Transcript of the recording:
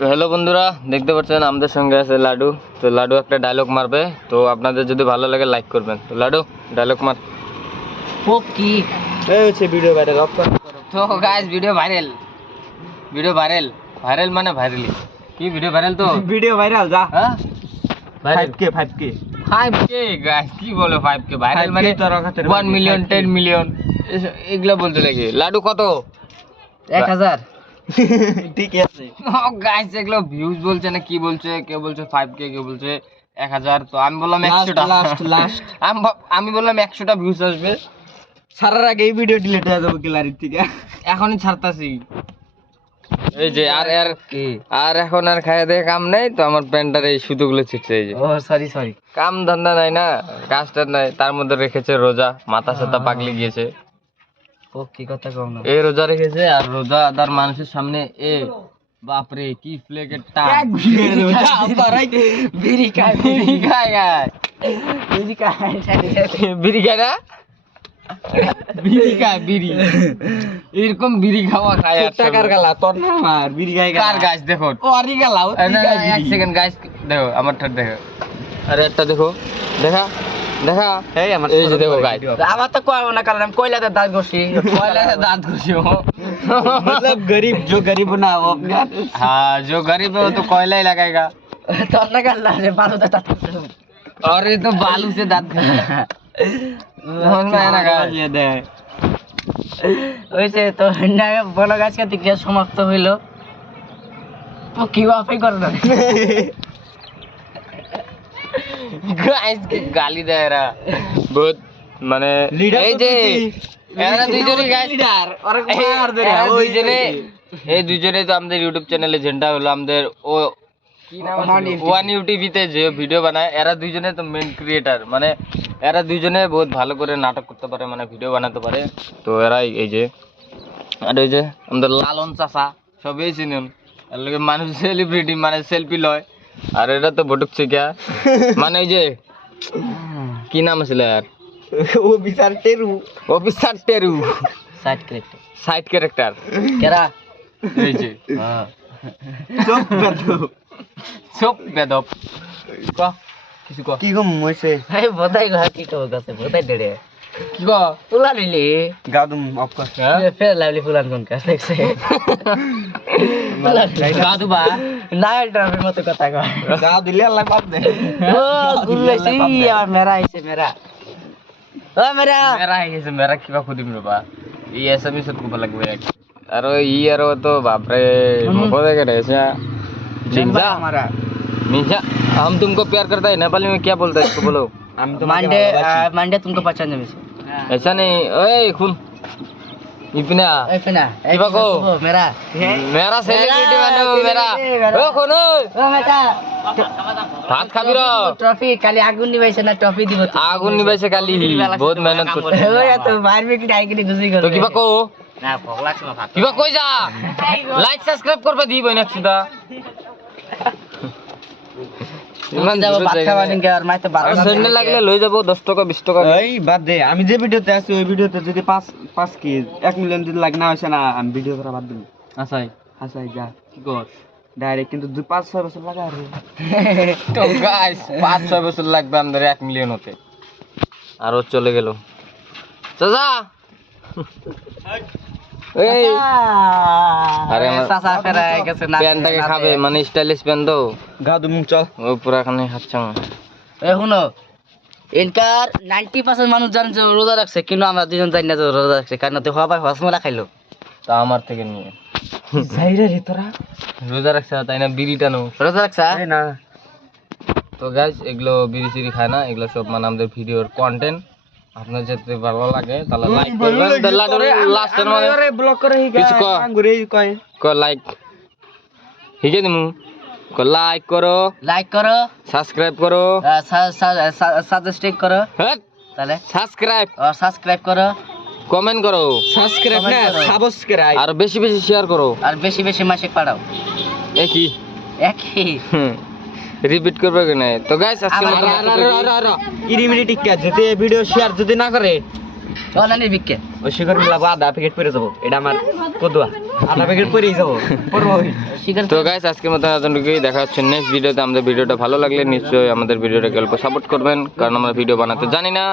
তো হ্যালো বন্ধুরা, দেখতে পাচ্ছেন আমাদের সঙ্গে আছে লাডু। তো লাডু একটা ডায়লগ মারবে, তো আপনাদের যদি ভালো লাগে লাইক করবেন। তো লাডু ডায়লগ মার। ও কি এই হচ্ছে ভিডিও ভাইরাল অফ কর। তো গাইস ভিডিও ভাইরাল ভাইরাল মানে ভাইরালি কি ভিডিও ভাইরাল তো ভিডিও ভাইরাল যা। হ্যাঁ 5k 5k গাইস কি বলো 5k ভাইরাল মানে 1 মিলিয়ন 10 মিলিয়ন এগুলা বলতে লাগে। লাডু কত 1000 ঠিক আছে। ও গাইস এগুলো ভিউজ বলছে না কি বলছে, কেউ বলছে 5k কেউ বলছে 1000। তো আমি বললাম 100টা লাস্ট আমি বললাম 100টা ভিউজ আসবে। সারার আগে এই ভিডিও ডিলিট হয়ে যাবে গ্যালারির থেকে। এখনই ছাড়তাছি। এই যে আর এখন আর খাইয়া দেখে কাম নেই, তো আমার প্যান্টার এই সুতোগুলো ছিটছে। এই যে ও সরি কাম ধান্দা নাই না, কাজটা নাই, তার মধ্যে রেখেছে রোজা, মাথা সাথা পাগলি গিয়েছে। ও কি কথা কও না এই রোজা রেখেছে আর রোজাদার মানুষের সামনে এ বাপরে কি ফ্লেগের টান। বিড়ি খায় না বিড়ি এরকম বিড়ি খাওয়া খায় আর টাকার গালা তোর না আমার বিড়ি গায় কার গাছ দেখো ওরি গালাও এক সেকেন্ড গাছ দেখো আমারটা দেখো। আরে একটা দেখো, দেখা এই আমার এই যে দেখো গাইস, আমার তো কয় না কারণ আমি কয়লাতে দাঁত ঘষি मतलब गरीब जो गरीब ना वो अपने हाँ जो गरीब है वो तो कोयला ही लगाएगा। तो ना कर ला रे बालू दांत और ये तो बालू से दांत ये दे ওইসে তো বড় গাছ কাটি ক্রিয়া সমাপ্ত হইল। তো কি বাপই করো না গাইস কি গালি দেয় এরা বহুত মানে এই যে এরা দুইজনে গাইস লিডার আর মার দেয় ওই জেনে এই দুইজনে তো আমাদের ইউটিউব চ্যানেলে ঝন্ডা হলো আমাদের ও কি নাম আছে ওয়ান ইউটিভিতে যে ভিডিও বানায়, এরা দুইজনে তো মেইন ক্রিয়েটর। মানে এরা দুইজনে বহুত ভালো করে নাটক করতে পারে, মানে ভিডিও বানাতে পারে। তো এরাই এই যে আর ওই যে আমাদের লালন চাচা সবই চিনুন, এর লগে মানুষ সেলিব্রিটি মানে সেলফি লয়। আর এটা তো বটুক চিকা মানে ওই যে কি নাম ছিল আর অফিসার টেরু সাইড ক্যারেক্টার কেরা এই যে সব বেদব ক কিছু ক কি গম মইছে এই বদাই গা কি তো গাছে বদাই ডেড়ে কি ক তুলা নিলি গাদম অফ কর ফের লাভলি ফুলান কোন কাছে দেখছে গাদু বা নাইল ড্রামের মতো কথা কয় গাও দিলে আল্লাহ বাদ দে ও গুল্লাছি আর মেরা আইছে মেরা ও মেরা আইছে মেরা কিবা খুদিম রে বা এই এসএমএস সব কো লাগবে আর ই আর তো বাপ রে মুখো দেখে ऐसा जिंदा हमारा मिंजा हम तुमको प्यार करता है नेपाली में क्या बोलता है इसको बोलो हम तो मांडे तुमको पहचान जावे ऐसा नहीं ओए खून इपना किबा को मेरा सेलिब्रिटी मानो मेरा ओ खून ओ बेटा भात खाबी रो ट्रॉफी खाली आगुन निभाइছে না ट्रॉफी দিব आगुन निभाइছে खाली बहुत मेहनत करते ओए तो बाहर में की डाई के गुजी कर तो किबा को না ভগলাছ না ভাত কিবা কই যা লাইক সাবস্ক্রাইব করবে দিই বইনা সুদা ইমান যাব ভাত খাওয়া নিকে আর মাইতে 12 সেন্ড লাগলে লই যাব 10 টাকা 20 টাকা এই বাদ দে, আমি যে ভিডিওতে আছি ওই ভিডিওতে যদি 5 কি 1 মিলিয়ন যদি লাগ না হইছে না আমি ভিডিও করা বাদ দেব। আসাই যা কি কর ডাইরেক্ট কিন্তু 5-6 বছর লাগা রে। তো গাইস 5-6 বছর লাগবে আমাদের 1 মিলিয়ন হতে। আর ও চলে গেল চাচা এই আরে চাচা ফেরা গেছে না প্যান্টটাকে খাবে মানে স্টাইলিশ প্যান্ট তো গাদম চল ও পুরা খানে হাচ্ছা এ শুনো ইনকার 90% মানুষ জানে যে রোজা রাখছে, কিন্তু আমরা দুজন জানি না যে রোজা রাখছে, কারণ তো হওয়া হসমলা খাইলো তা আমার থেকে নিয়ে যাইরে রে তোরা রোজা রাখছে তাই না বিড়ি টানো রোজা রাখছে না। তো গাইস এগুলো বিড়ি সিড়ি খায় না, এগুলো সব মানে আমাদের ভিডিওর কন্টেন্ট। আপনার যদি ভালো লাগে তাহলে লাইক করবেন, লাস্টের মানে আরে ব্লক করে হি কিছু আঙ্গুরে কয় লাইক হিগে দিমু লাইক করো সাবস্ক্রাইব করো সাবস্ক্রাইব করো হ্যাঁ তাহলে সাবস্ক্রাইব করো কমেন্ট করো সাবস্ক্রাইব না সাবস্ক্রাইব আর বেশি বেশি শেয়ার করো আর বেশি বেশি মাসিক পাঠাও একই রিপিট করবে কি না। তো গাইস আজকে ইরিমিরি টিকা যদি ভিডিও শেয়ার যদি না করে অনলাইনে বিক্কে ওই শিখর মিলাবো আধা প্যাকেট পেরে যাবো, এটা আমার কদুয়া। আটা প্যাকেট পরেই যাবো তো গাইস আজকের মতো এতটুকুই, দেখা হচ্ছে নেক্সট ভিডিওতে। আমাদের ভিডিওটা ভালো লাগলে নিশ্চয়ই আমাদের ভিডিওটাকে অল্প সাপোর্ট করবেন, কারণ আমরা ভিডিও বানাতে জানি না।